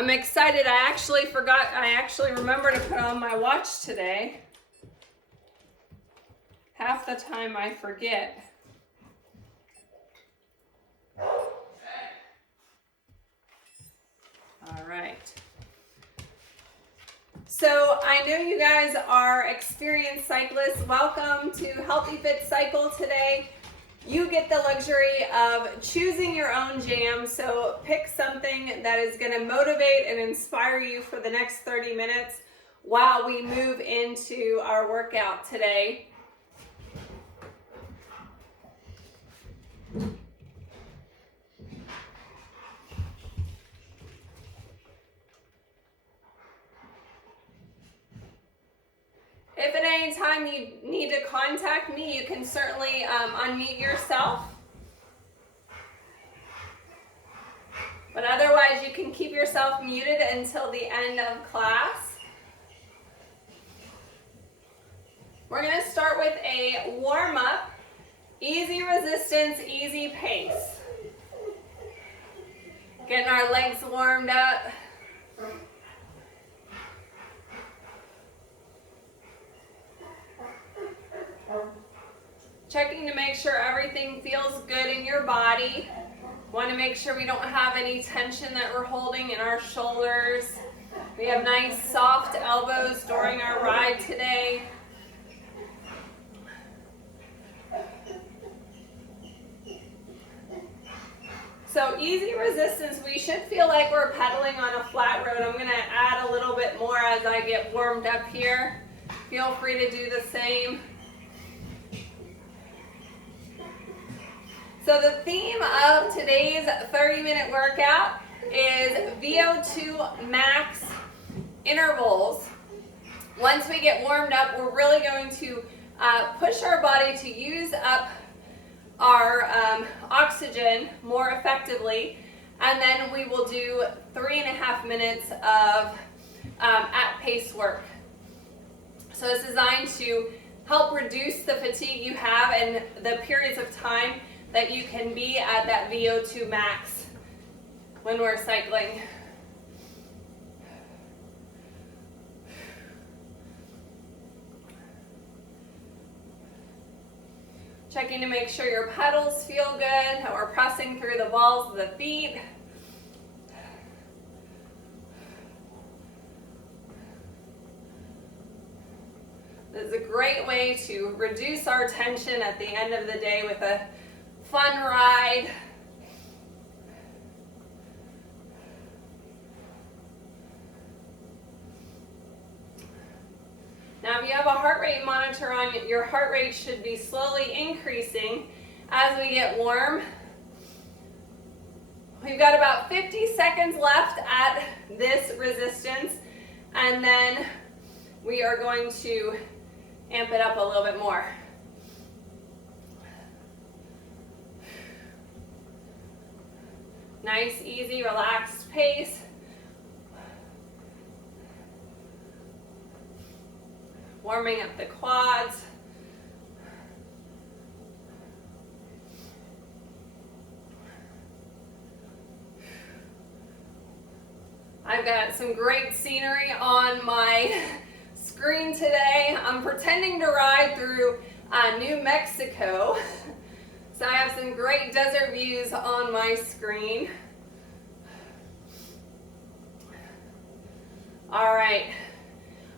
I'm excited. I actually remember to put on my watch today. Half the time I forget. All right. So I know you guys are experienced cyclists. Welcome to Healthy Fit Cycle today. You get the luxury of choosing your own jam. So pick something that is going to motivate and inspire you for the next 30 minutes while we move into our workout today. If at any time you need to contact me, you can certainly unmute yourself. But otherwise, you can keep yourself muted until the end of class. We're going to start with a warm-up, easy resistance, easy pace. Getting our legs warmed up. Checking to make sure everything feels good in your body. Want to make sure we don't have any tension that we're holding in our shoulders. We have nice soft elbows during our ride today. So easy resistance, we should feel like we're pedaling on a flat road. I'm going to add a little bit more as I get warmed up here. Feel free to do the same. So the theme of today's 30-minute workout is VO2Max intervals. Once we get warmed up, we're really going to push our body to use up our oxygen more effectively, and then we will do 3.5 minutes of at-pace work. So it's designed to help reduce the fatigue you have and the periods of time that you can be at that VO2 max when we're cycling. Checking to make sure your pedals feel good, that we're pressing through the balls of the feet. This is a great way to reduce our tension at the end of the day with a fun ride. Now, if you have a heart rate monitor on, your heart rate should be slowly increasing as we get warm. We've got about 50 seconds left at this resistance, and then we are going to amp it up a little bit more. Nice, easy, relaxed pace. Warming up the quads. I've got some great scenery on my screen today. I'm pretending to ride through New Mexico. So I have some great desert views on my screen. All right,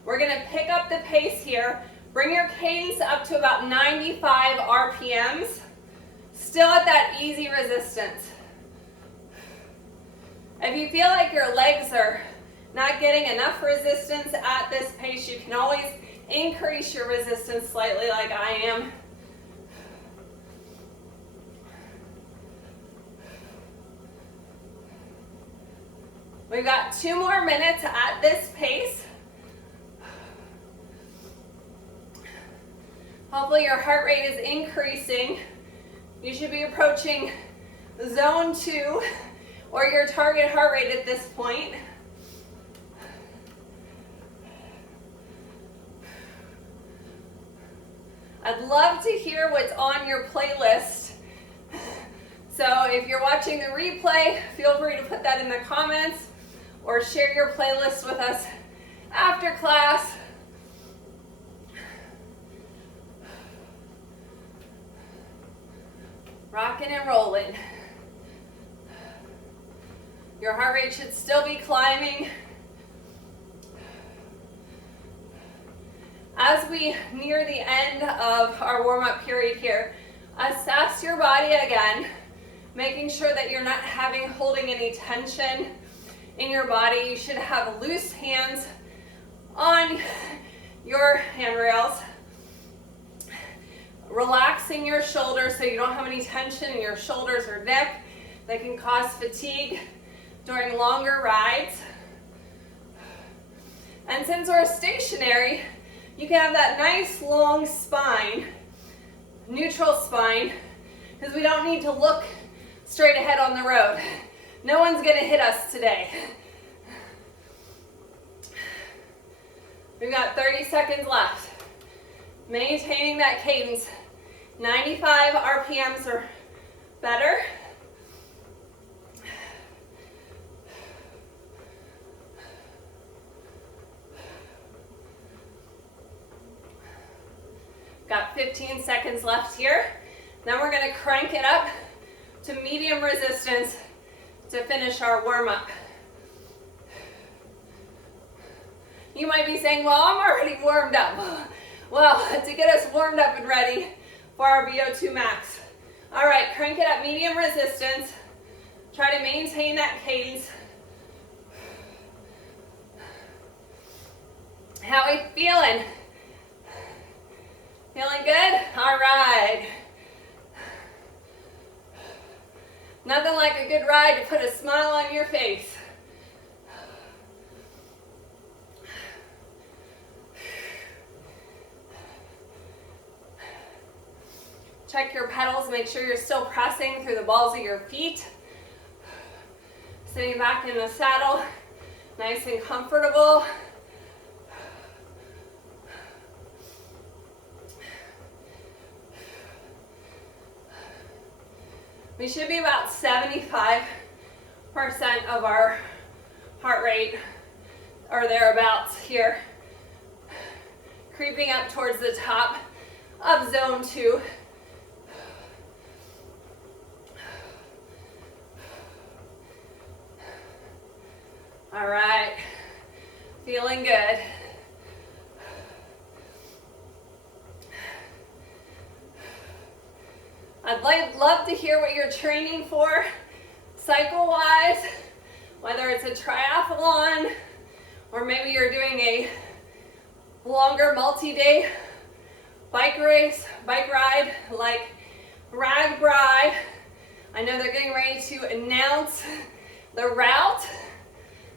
we're gonna pick up the pace here. Bring your cadence up to about 95 RPMs. Still at that easy resistance. If you feel like your legs are not getting enough resistance at this pace, you can always increase your resistance slightly like I am. We've got 2 more minutes at this pace. Hopefully your heart rate is increasing. You should be approaching zone 2 or your target heart rate at this point. I'd love to hear what's on your playlist. So if you're watching the replay, feel free to put that in the comments. or share your playlist with us after class. Rocking and rolling. Your heart rate should still be climbing. As we near the end of our warm-up period here, assess your body again, making sure that you're not holding any tension in your body. You should have loose hands on your handrails. Relaxing your shoulders so you don't have any tension in your shoulders or neck that can cause fatigue during longer rides. And since we're stationary, you can have that nice long spine, neutral spine, because we don't need to look straight ahead on the road. No one's going to hit us today. We've got 30 seconds left. Maintaining that cadence. 95 RPMs or better. Got 15 seconds left here. Then we're going to crank it up to medium resistance to finish our warm-up. You might be saying, well, I'm already warmed up. Well, to get us warmed up and ready for our VO2 max. All right, crank it up, medium resistance. Try to maintain that cadence. How are we feeling? Feeling good? All right. Nothing like a good ride to put a smile on your face. Check your pedals, make sure you're still pressing through the balls of your feet. Sitting back in the saddle, nice and comfortable. We should be about 75% of our heart rate or thereabouts here, creeping up towards the top of zone 2. All right, feeling good. I'd love to hear what you're training for cycle-wise, whether it's a triathlon or maybe you're doing a longer multi-day bike ride like RWB. I know they're getting ready to announce the route,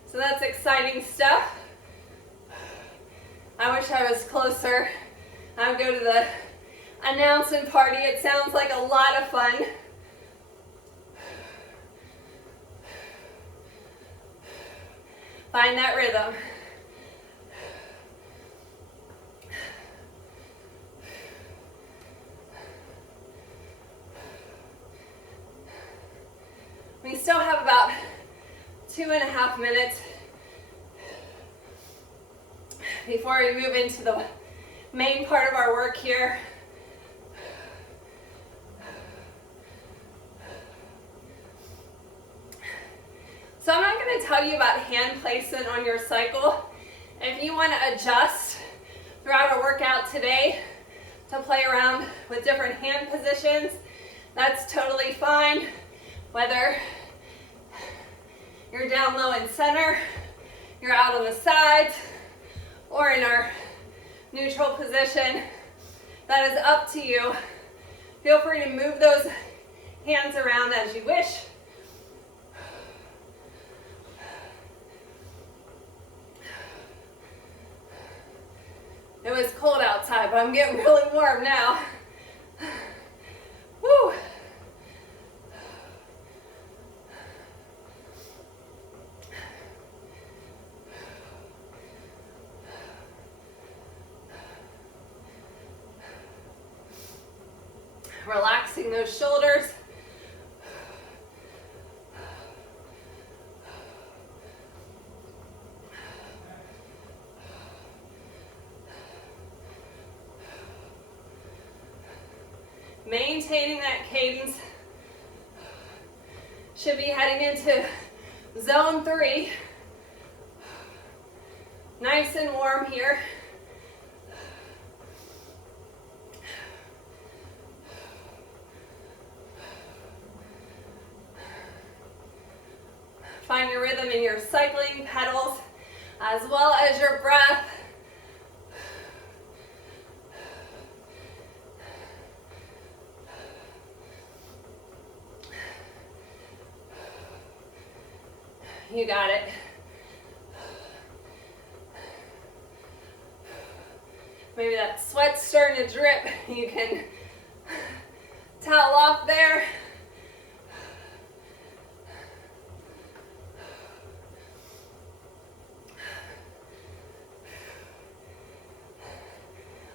so that's exciting stuff. I wish I was closer. I would go to the announcement party. It sounds like a lot of fun. Find that rhythm. We still have about 2.5 minutes before we move into the main part of our work here. So I'm not going to tell you about hand placement on your cycle. If you want to adjust throughout a workout today to play around with different hand positions, that's totally fine. Whether you're down low in center, you're out on the sides, or in our neutral position, that is up to you. Feel free to move those hands around as you wish. It was cold outside, but I'm getting really warm now. Woo! Relaxing those shoulders. Maintaining that cadence. Should be heading into zone 3. Nice and warm here. Find your rhythm in your cycling pedals as well as your breath. You got it. Maybe that sweat's starting to drip. You can towel off there.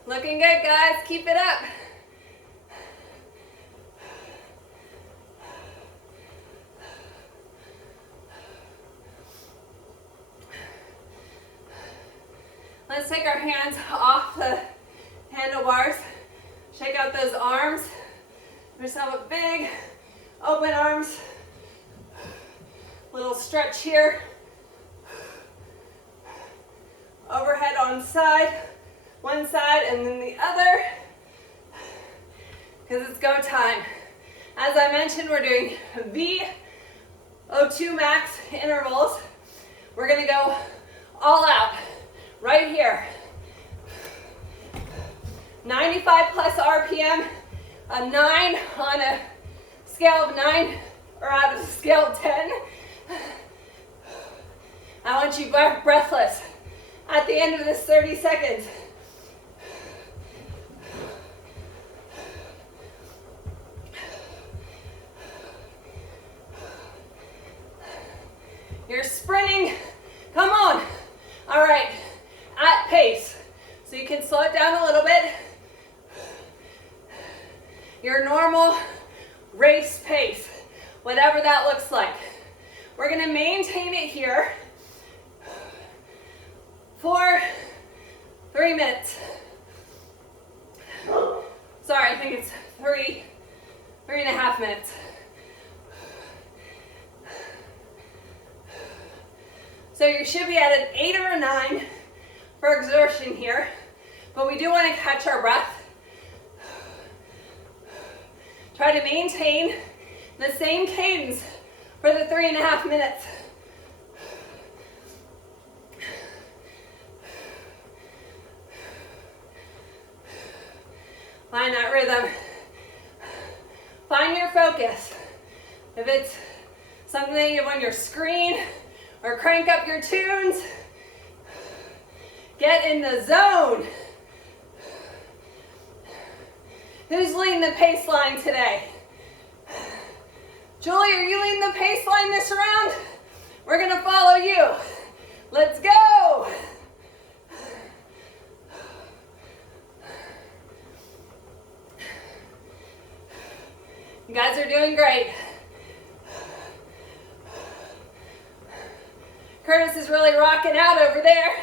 Looking good, guys. Keep it up. Let's take our hands off the handlebars. Shake out those arms. Give yourself a big open arms. Little stretch here. Overhead on side. One side and then the other. Because it's go time. As I mentioned, we're doing VO2Max intervals. We're going to go all out. Right here. 95 plus RPM, a 9 on a scale of 9, or out of a scale of 10. I want you breathless at the end of this 30 seconds. You're sprinting. Come on. All right. At pace. So you can slow it down a little bit. Your normal race pace, whatever that looks like. We're going to maintain it here for 3 minutes. Sorry, I think it's 3.5 minutes. So you should be at an 8 or a 9 for exertion here, but we do want to catch our breath. Try to maintain the same cadence for the 3.5 minutes. Find that rhythm. Find your focus. If it's something that you have on your screen or crank up your tunes, get in the zone. Who's leading the pace line today? Julie, are you leading the pace line this round? We're gonna follow you. Let's go. You guys are doing great. Curtis is really rocking out over there.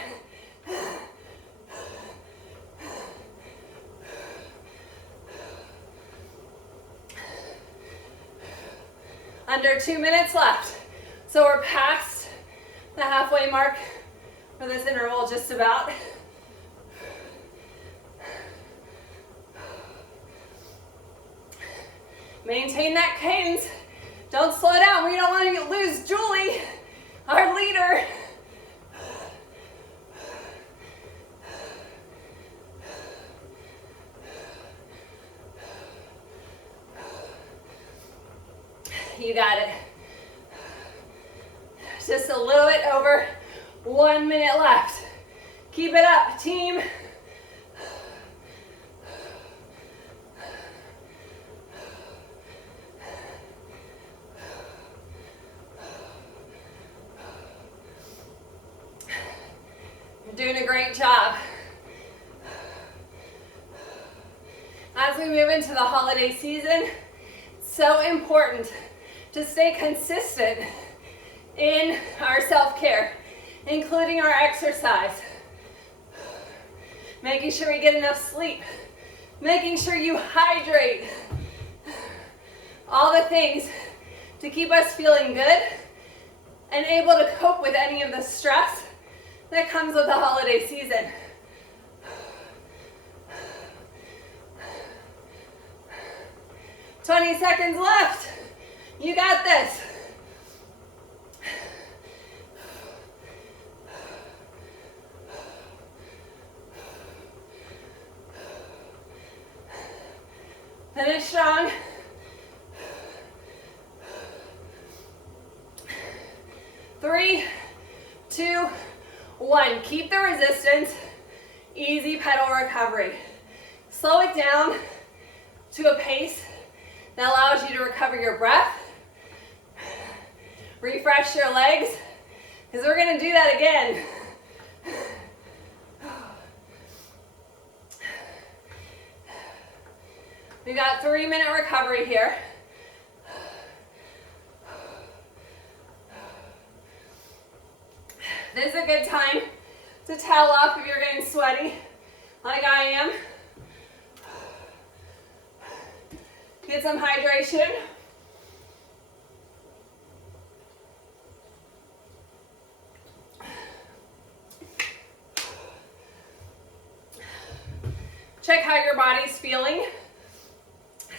Under 2 minutes left. So we're past the halfway mark for this interval, just about. Maintain that cadence. Don't slow down. We don't want to lose Julie, our leader. You got it. Just a little bit over 1 minute left. Keep it up, team. You're doing a great job. As we move into the holiday season, it's so important to stay consistent in our self-care, including our exercise. Making sure we get enough sleep, making sure you hydrate, All the things to keep us feeling good and able to cope with any of the stress that comes with the holiday season. "20 seconds left. You got this." Finish strong. Three, 2, 1. Keep the resistance. Easy pedal recovery. Slow it down to a pace that allows you to recover your breath. Refresh your legs, because we're going to do that again. We got 3-minute recovery here. This is a good time to towel up if you're getting sweaty, like I am. Get some hydration. Check how your body's feeling.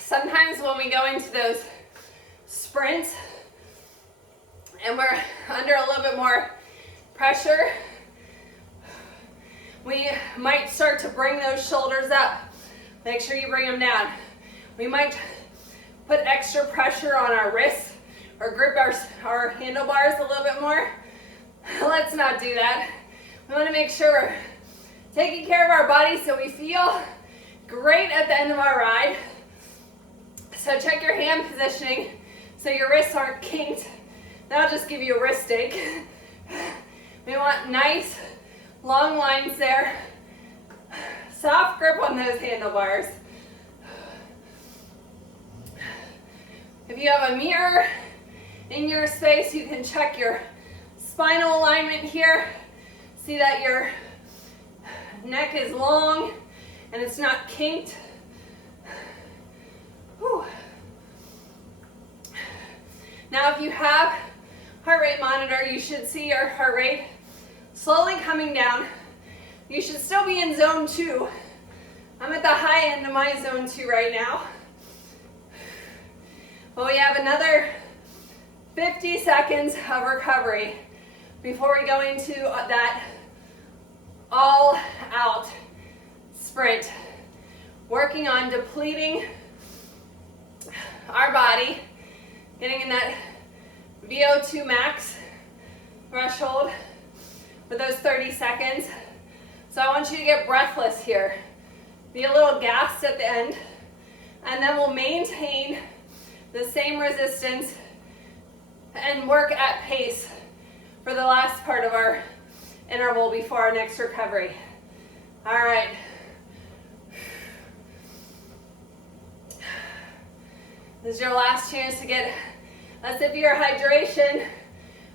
Sometimes when we go into those sprints and we're under a little bit more pressure, we might start to bring those shoulders up. Make sure you bring them down. We might put extra pressure on our wrists or grip our handlebars a little bit more. Let's not do that. We want to make sure we're taking care of our body so we feel great at the end of our ride. So check your hand positioning so your wrists aren't kinked. That'll just give you a wrist ache. We want nice long lines there. Soft grip on those handlebars. If you have a mirror in your space, you can check your spinal alignment here. See that your neck is long and it's not kinked. Whew. Now if you have heart rate monitor, you should see your heart rate slowly coming down. You should still be in zone 2. I'm at the high end of my zone 2 right now. But we have another 50 seconds of recovery before we go into that all-out sprint. Working on depleting our body, getting in that VO2Max threshold for those 30 seconds. So I want you to get breathless here. Be a little gassed at the end, and then we'll maintain the same resistance and work at pace for the last part of our interval before our next recovery. All right. This is your last chance to get a sip of your hydration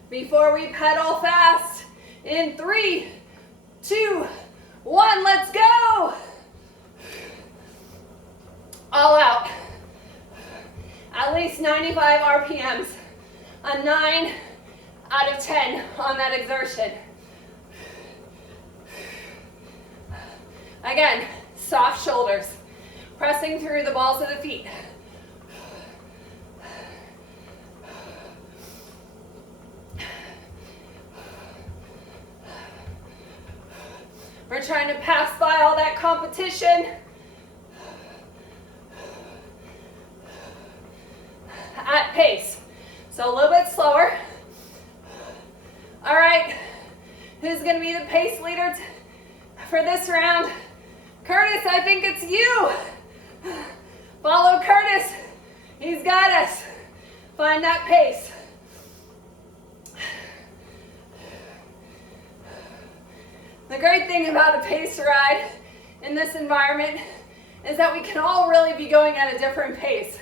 before we pedal fast. In 3, 2, 1, let's go! All out. At least 95 RPMs. A 9 out of 10 on that exertion. Again, soft shoulders. Pressing through the balls of the feet. We're trying to pass by all that competition. At pace. So a little bit slower. All right. Who's going to be the pace leader for this round? Curtis, I think it's you. Follow Curtis. He's got us. Find that pace. The great thing about a pace ride in this environment is that we can all really be going at a different pace.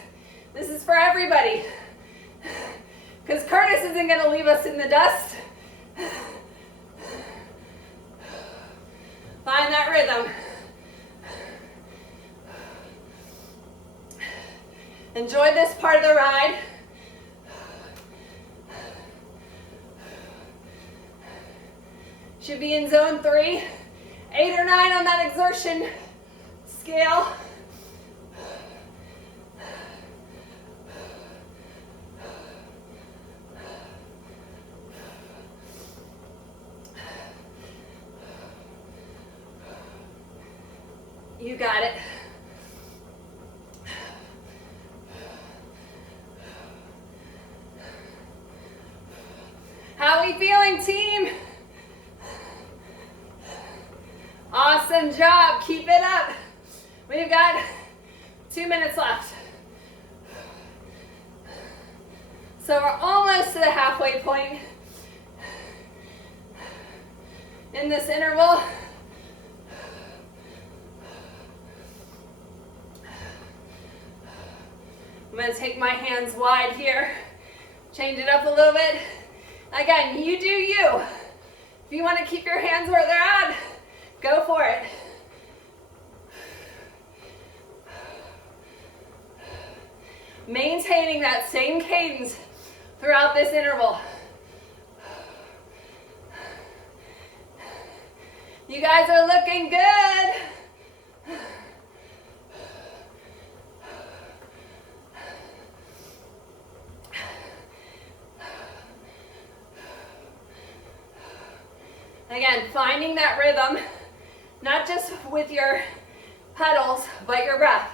This is for everybody. Because Curtis isn't going to leave us in the dust. Find that rhythm. Enjoy this part of the ride. Should be in zone 3, 8 or 9 on that exertion scale. You got it. How are we feeling, team? Awesome job. Keep it up. We've got 2 minutes left. So we're almost to the halfway point in this interval. I'm going to take my hands wide here, change it up a little bit. Again, you do you. If you want to keep your hands where they're at, go for it. Maintaining that same cadence throughout this interval. You guys are looking good. Again, finding that rhythm, not just with your pedals, but your breath.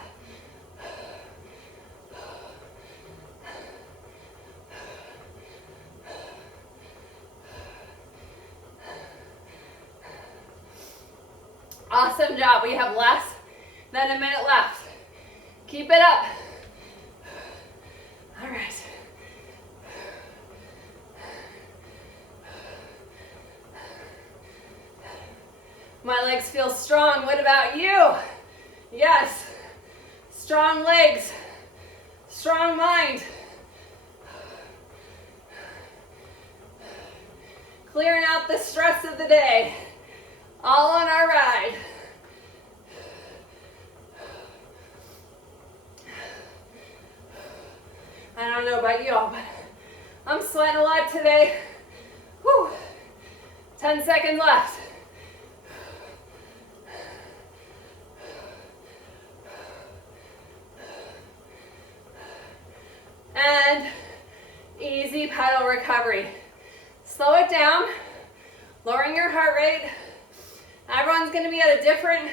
Awesome job. We have less than a minute left. Keep it up. All right. My legs feel strong. What about you? Yes. Strong legs. Strong mind. Clearing out the stress of the day. All on our ride. I don't know about y'all, but I'm sweating a lot today. Whew. 10 seconds left. And easy pedal recovery. Slow it down, lowering your heart rate. Everyone's going to be at a different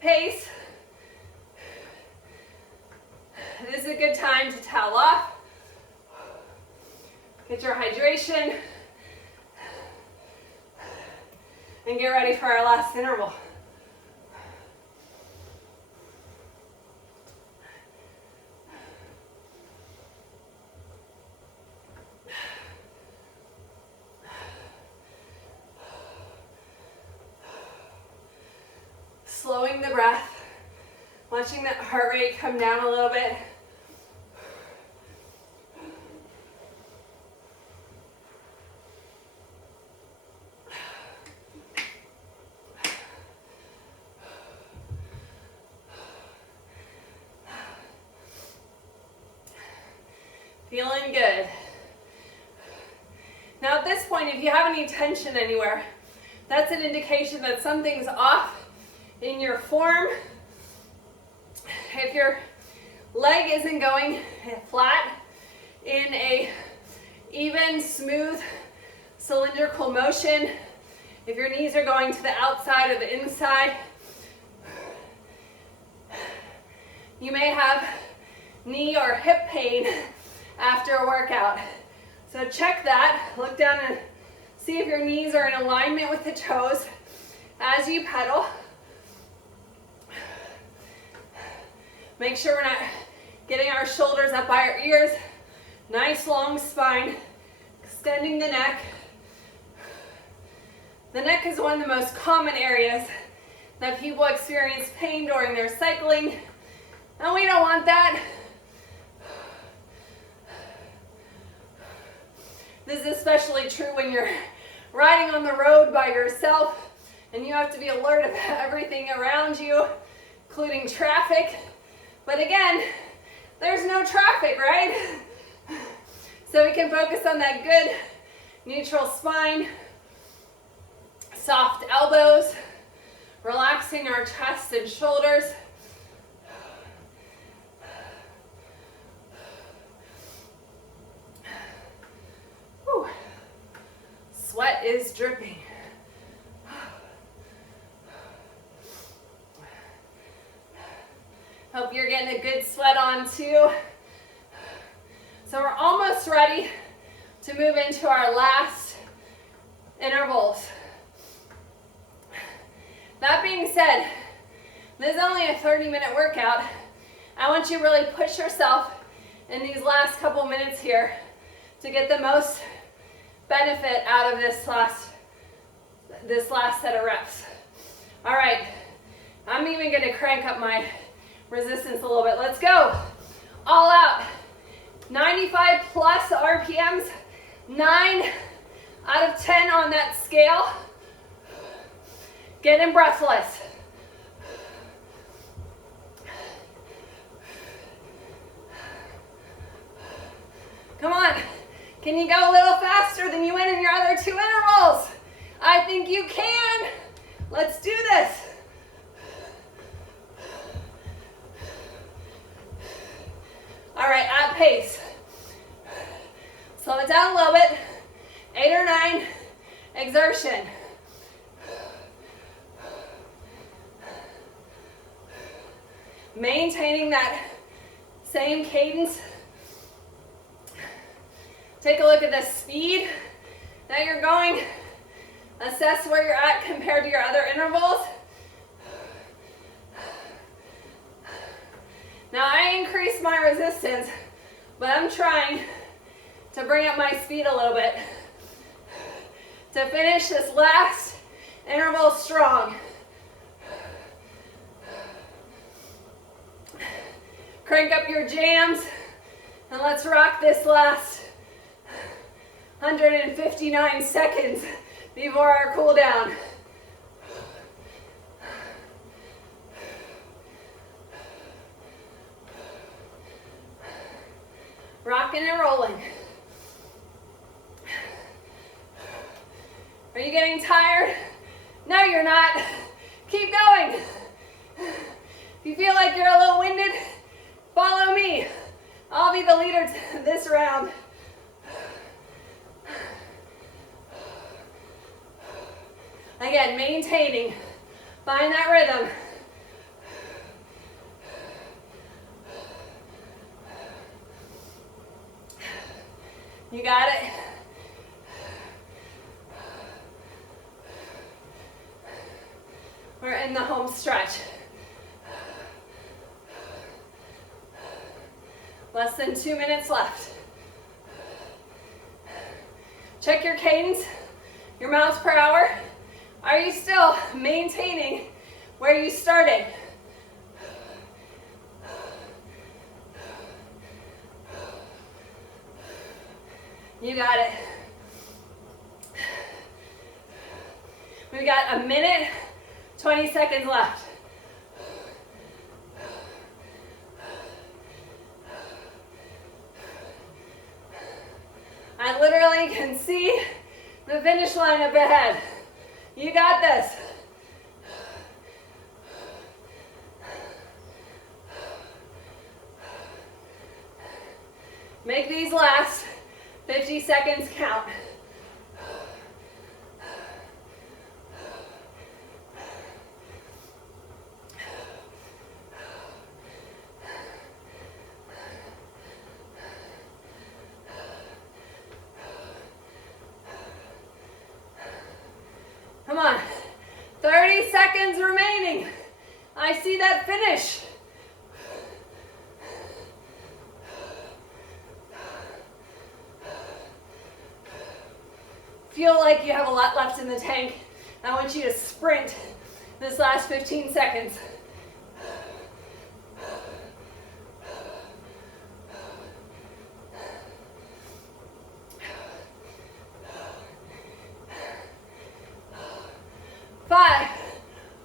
pace. This is a good time to towel off. Get your hydration. And get ready for our last interval. Slowing the breath, watching that heart rate come down a little bit. Feeling good. Now at this point, if you have any tension anywhere, that's an indication that something's off in your form. If your leg isn't going flat in a even, smooth, cylindrical motion, if your knees are going to the outside or the inside, you may have knee or hip pain after a workout. So check that, look down and see if your knees are in alignment with the toes as you pedal. Make sure we're not getting our shoulders up by our ears. Nice long spine, extending the neck. The neck is one of the most common areas that people experience pain during their cycling, and we don't want that. This is especially true when you're riding on the road by yourself and you have to be alert of everything around you, including traffic. But again, there's no traffic, right? So we can focus on that good neutral spine, soft elbows, relaxing our chest and shoulders. Whew. Sweat is dripping. Hope you're getting a good sweat on too. So we're almost ready to move into our last intervals. That being said, this is only a 30-minute workout. I want you to really push yourself in these last couple minutes here to get the most benefit out of this last set of reps. All right, I'm even gonna crank up my resistance a little bit. Let's go. All out. 95 plus RPMs, 9 out of 10 on that scale. Getting breathless. Come on. Can you go a little faster than you went in your other 2 intervals? I think you can. Let's do this. All right, at pace. Slow it down a little bit. 8 or 9, exertion. Maintaining that same cadence. Take a look at the speed that you're going. Assess where you're at compared to your other intervals. Now I increased my resistance, but I'm trying to bring up my speed a little bit to finish this last interval strong. Crank up your jams and let's rock this last 159 seconds before our cool down. Rocking and rolling. Are you getting tired? No, you're not. Keep going. If you feel like you're a little winded, follow me. I'll be the leader this round. Again, maintaining. Find that rhythm. You got it. We're in the home stretch. Less than 2 minutes left. Check your cadence, your miles per hour. Are you still maintaining where you started? You got it. We've got a minute, 20 seconds left. I literally can see the finish line up ahead. You got this. Make these last 50 seconds count. Come on, 30 seconds remaining. I see that finish. Feel like you have a lot left in the tank. I want you to sprint this last 15 seconds. Five,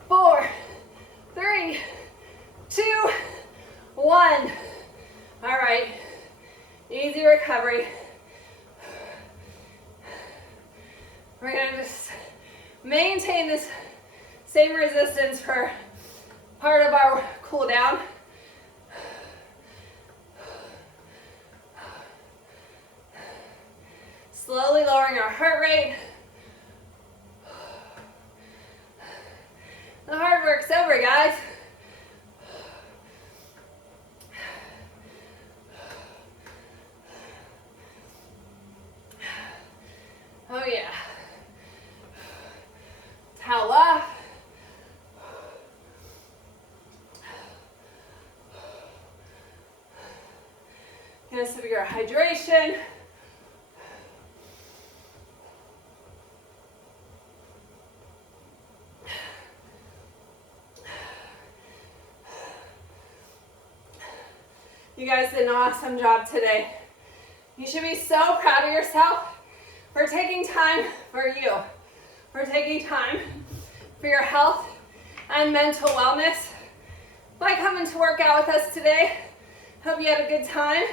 four, three, two, one. All maintain this same resistance for part of our cool down. Slowly lowering our heart rate. The hard work's over, guys. Oh yeah. Towel off. Get a sip of your hydration. You guys did an awesome job today. You should be so proud of yourself for taking time for you, for taking time for your health and mental wellness by coming to work out with us today. Hope you had a good time.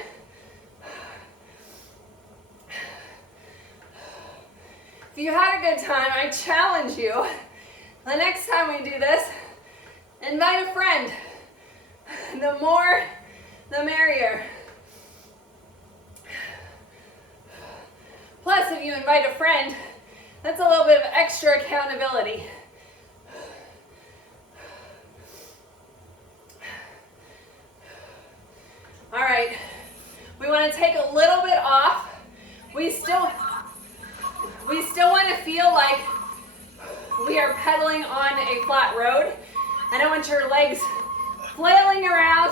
If you had a good time, I challenge you, the next time we do this, invite a friend. The more, the merrier. Plus, if you invite a friend, that's a little bit of extra accountability. All right, we want to take a little bit off. We still want to feel like we are pedaling on a flat road. I don't want your legs flailing around.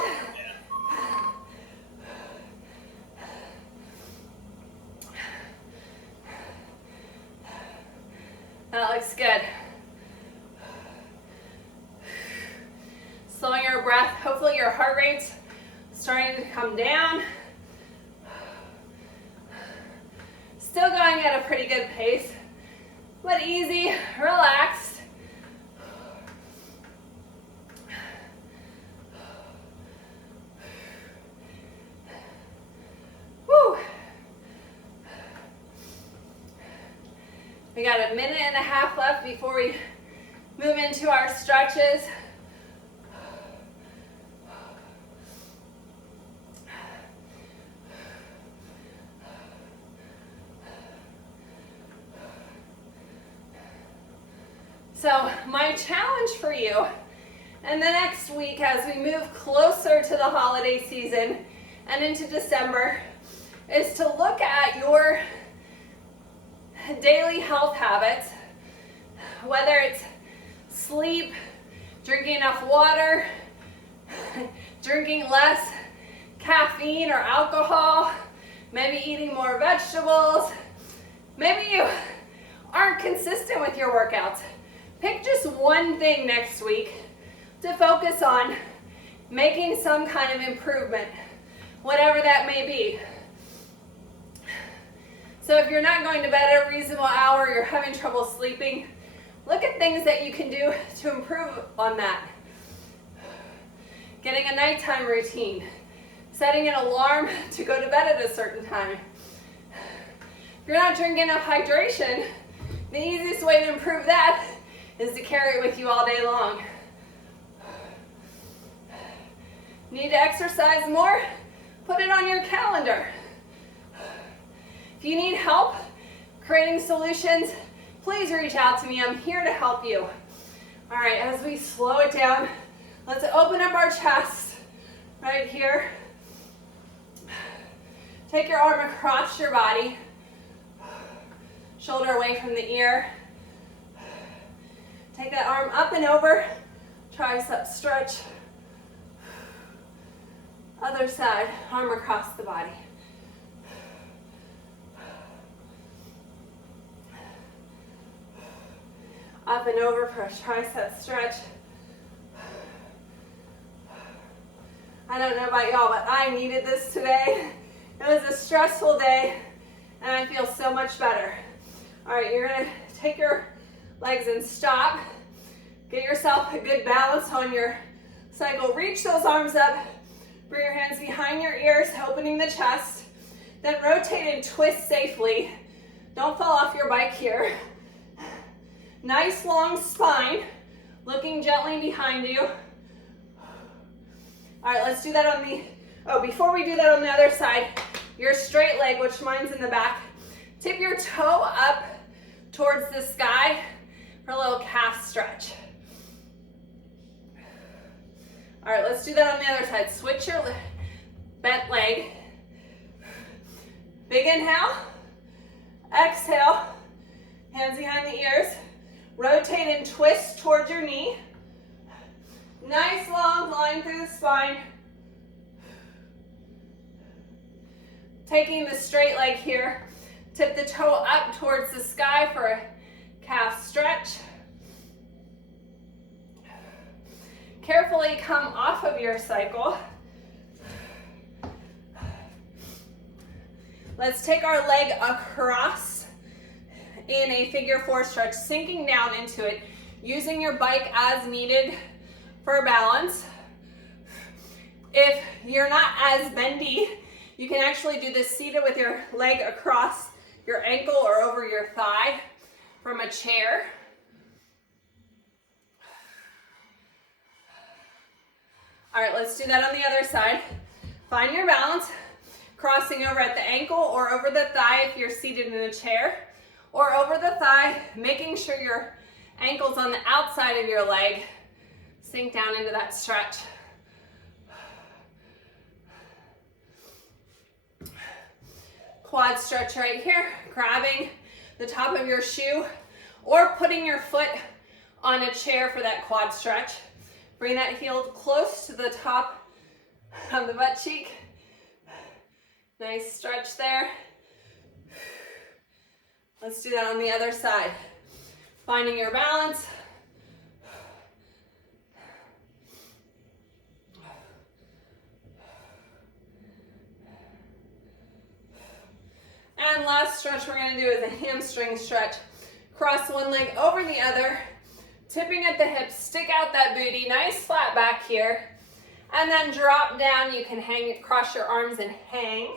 That looks good. Slowing your breath. Hopefully your heart rate's starting to come down. Still going at a pretty good pace, but easy, relaxed. Woo. We got a minute and a half left before we move into our stretches. So my challenge for you in the next week as we move closer to the holiday season and into December is to look at your daily health habits, whether it's sleep, drinking enough water, drinking less caffeine or alcohol, maybe eating more vegetables. Maybe you aren't consistent with your workouts. Pick just one thing next week to focus on making some kind of improvement, whatever that may be. So if you're not going to bed at a reasonable hour, you're having trouble sleeping, look at things that you can do to improve on that. Getting a nighttime routine, setting an alarm to go to bed at a certain time. If you're not drinking enough hydration, the easiest way to improve that is to carry it with you all day long. Need to exercise more? Put it on your calendar. If you need help creating solutions, please reach out to me. I'm here to help you. All right, as we slow it down, let's open up our chest right here. Take your arm across your body, shoulder away from the ear. Take that arm up and over, tricep stretch. Other side, arm across the body. Up and over for a tricep stretch. I don't know about y'all, but I needed this today. It was a stressful day, and I feel so much better. All right, you're gonna take your legs and stop. Get yourself a good balance on your cycle. Reach those arms up. Bring your hands behind your ears, opening the chest. Then rotate and twist safely. Don't fall off your bike here. Nice long spine, looking gently behind you. All right, let's do that on the, before we do that on the other side, your straight leg, which mine's in the back, tip your toe up towards the sky for a little calf stretch. All right, let's do that on the other side. Switch your bent leg. Big inhale, exhale, hands behind the ears. Rotate and twist towards your knee. Nice long line through the spine. Taking the straight leg here, tip the toe up towards the sky for a calf stretch. Carefully come off of your cycle. Let's take our leg across in a figure 4 stretch, sinking down into it, using your bike as needed for balance. If you're not as bendy, you can actually do this seated with your leg across your ankle or over your thigh from a chair. All right, let's do that on the other side. Find your balance, crossing over at the ankle or over the thigh if you're seated in a chair, or over the thigh, making sure your ankle's on the outside of your leg. Sink down into that stretch. Quad stretch right here, grabbing the top of your shoe or putting your foot on a chair for that quad stretch. Bring that heel close to the top of the butt cheek. Nice stretch there. Let's do that on the other side. Finding your balance. And last stretch we're going to do is a hamstring stretch. Cross one leg over the other, tipping at the hips, stick out that booty, nice flat back here. And then drop down. You can hang, cross your arms and hang,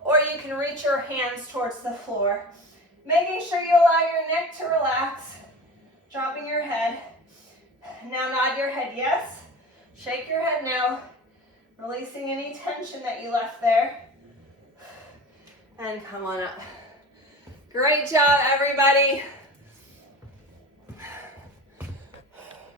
or you can reach your hands towards the floor. Making sure you allow your neck to relax, dropping your head. Now nod your head yes, shake your head no, releasing any tension that you left there. And come on up. Great job, everybody.